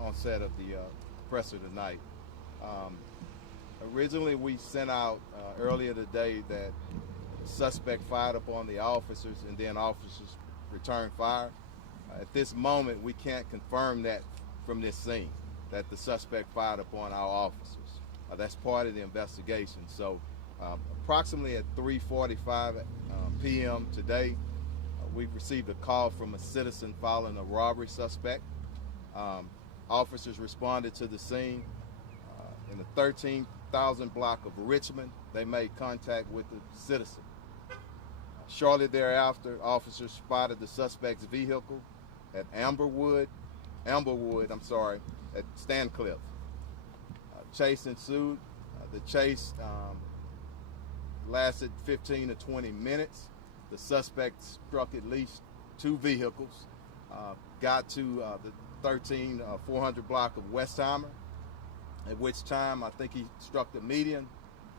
onset of the presser tonight. Originally, we sent out earlier today that the suspect fired upon the officers and then officers returned fire. At this moment, we can't confirm that from this scene, that the suspect fired upon our officers. That's part of the investigation. So approximately at 3:45 p.m. today, we've received a call from a citizen following a robbery suspect. Officers responded to the scene. In the 13,000 block of Richmond, they made contact with the citizen. Shortly thereafter, officers spotted the suspect's vehicle at Amberwood, at Stancliff. Chase ensued. The chase lasted 15 to 20 minutes. The suspect struck at least two vehicles, got to the 400 block of Westheimer, at which time I think he struck the median,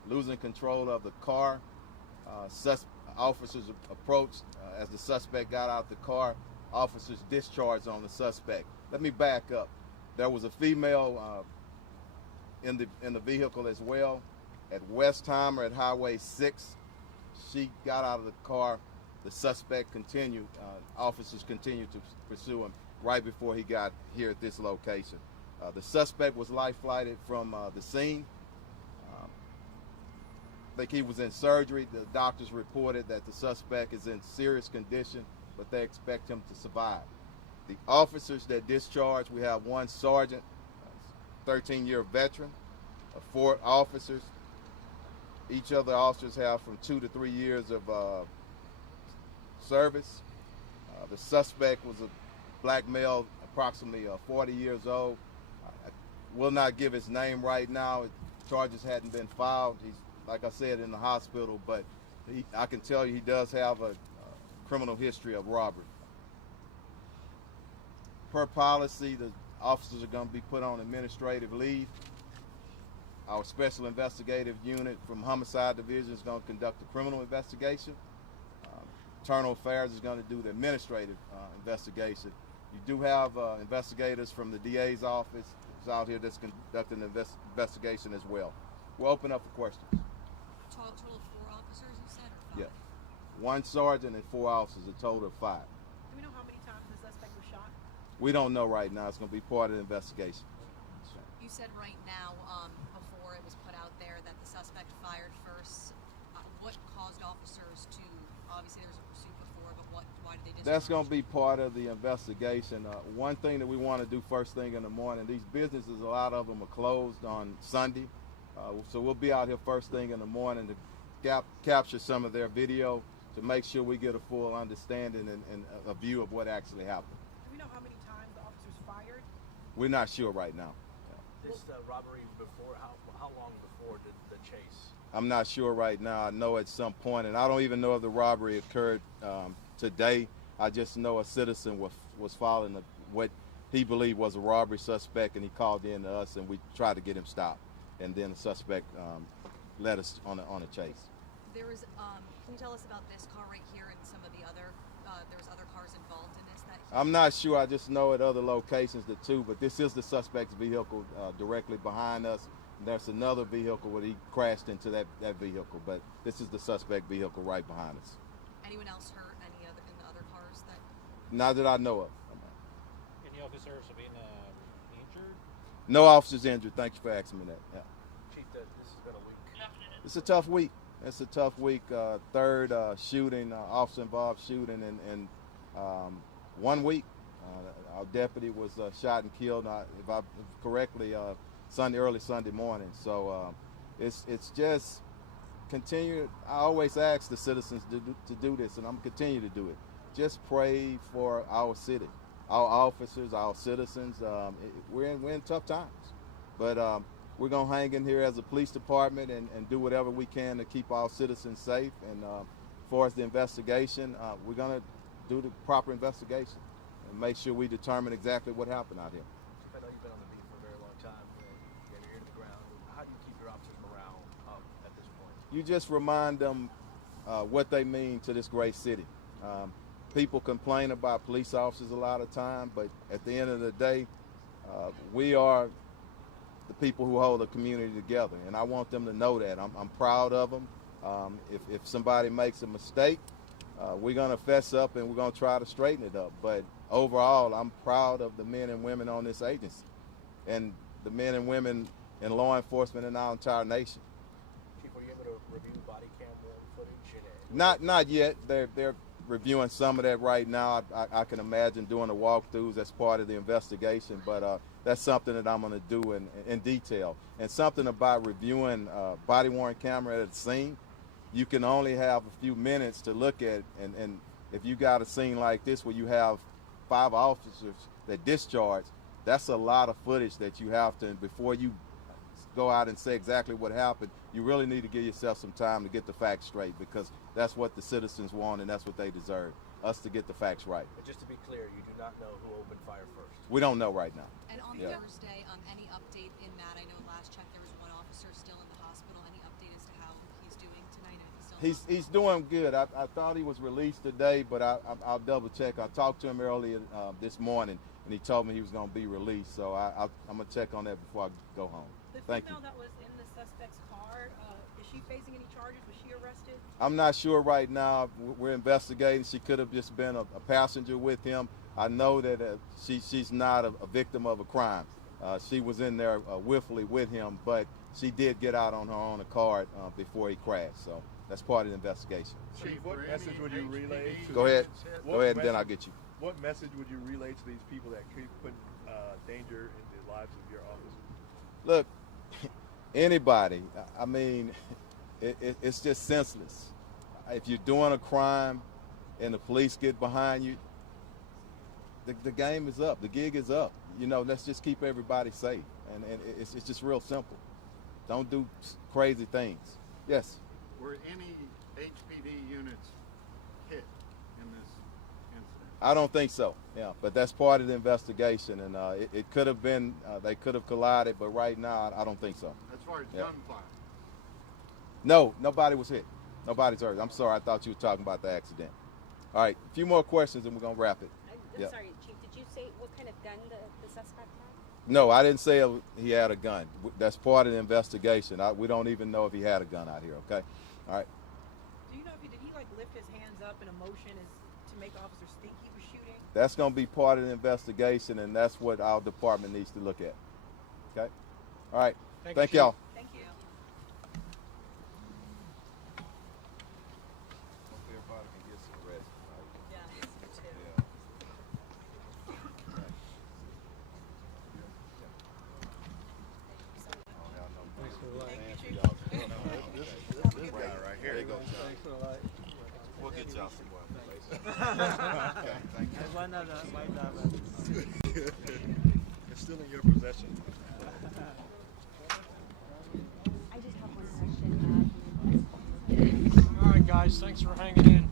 losing control of the car. Officers approached. As the suspect got out the car, officers discharged on the suspect. Let me back up. There was a female in the vehicle as well. At Westheimer at Highway 6, she got out of the car. The suspect continued. Officers continued to pursue him right before he got here at this location. The suspect was life flighted from the scene. I think he was in surgery. The doctors reported that the suspect is in serious condition, but they expect him to survive. The officers that discharged, we have one sergeant, 13-year veteran, 4 officers. Each of the officers have from 2 to 3 years of service. The suspect was a black male, approximately 40 years old. I will not give his name right now. Charges hadn't been filed. He's, like I said, in the hospital, but I can tell you he does have a criminal history of robbery. Per policy, the officers are going to be put on administrative leave. Our special investigative unit from Homicide Division is going to conduct a criminal investigation. Internal Affairs is going to do the administrative investigation. You do have investigators from the DA's office out here that's conducting the investigation as well. We'll open up for questions. Total of 4 officers, you said, or 5? Yeah. 1 sergeant and 4 officers, a total of 5. Do we know how many times the suspect was shot? We don't know right now. It's going to be part of the investigation. You said right now, before it was put out there, that the suspect fired first. What caused officers to, obviously there was a pursuit before, but why did they discharge? That's going to be part of the investigation. One thing that we want to do first thing in the morning, these businesses, a lot of them are closed on Sunday. So we'll be out here first thing in the morning to capture some of their video to make sure we get a full understanding and a view of what actually happened. Do we know how many times the officers fired? We're not sure right now. This robbery before, how long before did the chase? I'm not sure right now. I know at some point, and I don't even know if the robbery occurred today. I just know a citizen was following what he believed was a robbery suspect, and he called in to us, and we tried to get him stopped. And then the suspect led us on a chase. There was, can you tell us about this car right here and some of the other, there was other cars involved in this? I'm not sure. I just know at other locations the 2, but this is the suspect's vehicle directly behind us. There's another vehicle where he crashed into that vehicle, but this is the suspect vehicle right behind us. Anyone else hurt? Any other in the other cars that? Not that I know of. Any officers have been injured? No officers injured. Thank you for asking me that. Yeah. Chief, this has been a week. It's a tough week. It's a tough week. Third shooting, officer-involved shooting in 1 week. Our deputy was shot and killed, if I correctly, early Sunday morning. So it's just continue. I always ask the citizens to do this, and I'm going to continue to do it. Just pray for our city, our officers, our citizens. We're in tough times, but we're going to hang in here as a police department and do whatever we can to keep our citizens safe. And as far as the investigation, we're going to do the proper investigation and make sure we determine exactly what happened out here. Chief, I know you've been on the beat for a very long time. You have your ear to the ground. How do you keep your officers' morale up at this point? You just remind them what they mean to this great city. People complain about police officers a lot of time, but at the end of the day, We are the people who hold the community together, and I want them to know that. I'm proud of them. If somebody makes a mistake, we're going to fess up and we're going to try to straighten it up. But overall, I'm proud of the men and women on this agency and the men and women in law enforcement in our entire nation. Chief, were you able to review body cam footage? Not yet. They're reviewing some of that right now. I can imagine doing the walkthroughs as part of the investigation, but that's something that I'm going to do in detail. And something about reviewing body-worn camera at a scene, you can only have a few minutes to look at, and if you got a scene like this where you have 5 officers that discharge, that's a lot of footage that you have to, before you go out and say exactly what happened, you really need to give yourself some time to get the facts straight, because that's what the citizens want and that's what they deserve, us to get the facts right. But just to be clear, you do not know who opened fire first. We don't know right now. And on Yeah. Thursday, any update in that? I know last check there was one officer still in the hospital. Any update as to how he's doing tonight? He's doing good. I thought he was released today, but I'll double check. I talked to him earlier this morning, and he told me he was going to be released. So I'm going to check on that before I go home. The Thank female you. that was in the suspect's car, is she facing any charges? Was she arrested? I'm not sure right now. We're investigating. She could have just been a passenger with him. I know that she's not a victim of a crime. She was in there willfully with him, but she did get out on her own accord before he crashed. So that's part of the investigation. Chief, what message would you relay? Go ahead. What Go ahead, and message- then I'll get you. What message would you relay to these people that keep putting danger in the lives of your officers? Look, anybody, I mean, it's just senseless. If you're doing a crime and the police get behind you, the game is up. The gig is up. You know, let's just keep everybody safe. And it's just real simple. Don't do crazy things. Yes? Were any HPD units hit in this incident? I don't think so. Yeah, but that's part of the investigation. And it could have been, they could have collided, but right now, I don't think so. As far as Yeah. gunfire? No, nobody was hit. Nobody's hurt. I'm sorry. I thought you were talking about the accident. All right, a few more questions and we're going to wrap it. I'm Yeah. sorry, Chief, did you say what kind of gun the suspect had? No, I didn't say he had a gun. That's part of the investigation. We don't even know if he had a gun out here, okay? All right. Do you know if did he like lift his hands up in a motion as to make officers think he was shooting? That's going to be part of the investigation, and that's what our department needs to look at. Okay? All right. Thank y'all. Thank you. Hope everybody can get some rest tonight. Yeah, you too. This guy right here. There you go, John. Thanks for the light. We'll get y'all some more information. Okay, thank you. It's still in your possession. I just have one question. All right, guys, thanks for hanging in.